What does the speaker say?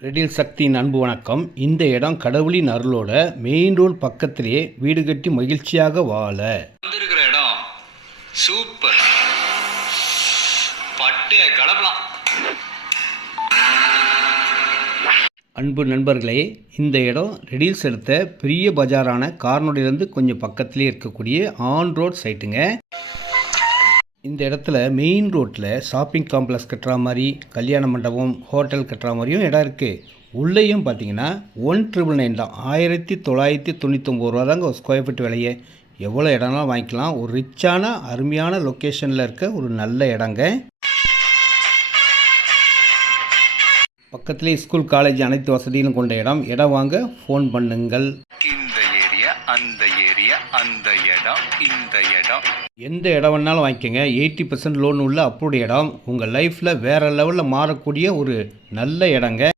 ரெடில் சக்தியின் அன்பு வணக்கம். இந்த இடம் கடவுளின் அருளோட மெயின் ரோடு பக்கத்திலேயே வீடு கட்டி மகிழ்ச்சியாக வாழ வந்திருக்கிற இடம் சூப்பர். பட்டே கடப்பலாம். அன்பு நண்பர்களே, இந்த இடம் ரெடில்ஸ் எடுத்த பெரிய பஜாரான கார்னோடிலேருந்து கொஞ்சம் பக்கத்திலே இருக்கக்கூடிய ஆன் ரோட் சைட்டுங்க. இந்த இடத்துல மெயின் ரோட்டில் ஷாப்பிங் காம்ப்ளெக்ஸ் கட்டுற மாதிரி, கல்யாண மண்டபம், ஹோட்டல் கட்டுற மாதிரியும் இடம் இருக்குது. உள்ளேயும் பார்த்தீங்கன்னா 1999 தான், 1999 ரூபா தாங்க ஒரு ஸ்கொயர் ஃபீட் விலையே. எவ்வளோ இடம்லாம் வாங்கிக்கலாம். ஒரு ரிச்சான அருமையான லொக்கேஷனில் இருக்க ஒரு நல்ல இடங்க. பக்கத்துலேயே ஸ்கூல், காலேஜ் அனைத்து வசதிகளும் கொண்ட இடம். இடம் வாங்க ஃபோன் பண்ணுங்கள். இந்த ஏரியா, அந்த ஏரியா, அந்த இடம், இந்த இடம், எந்த இடம் வேணாலும் வாங்கிக்கோங்க. 80% லோன் உள்ள அப்ரூவ்டு இடம். உங்கள் லைஃப்பில் வேறு லெவலில் மாறக்கூடிய ஒரு நல்ல இடங்க.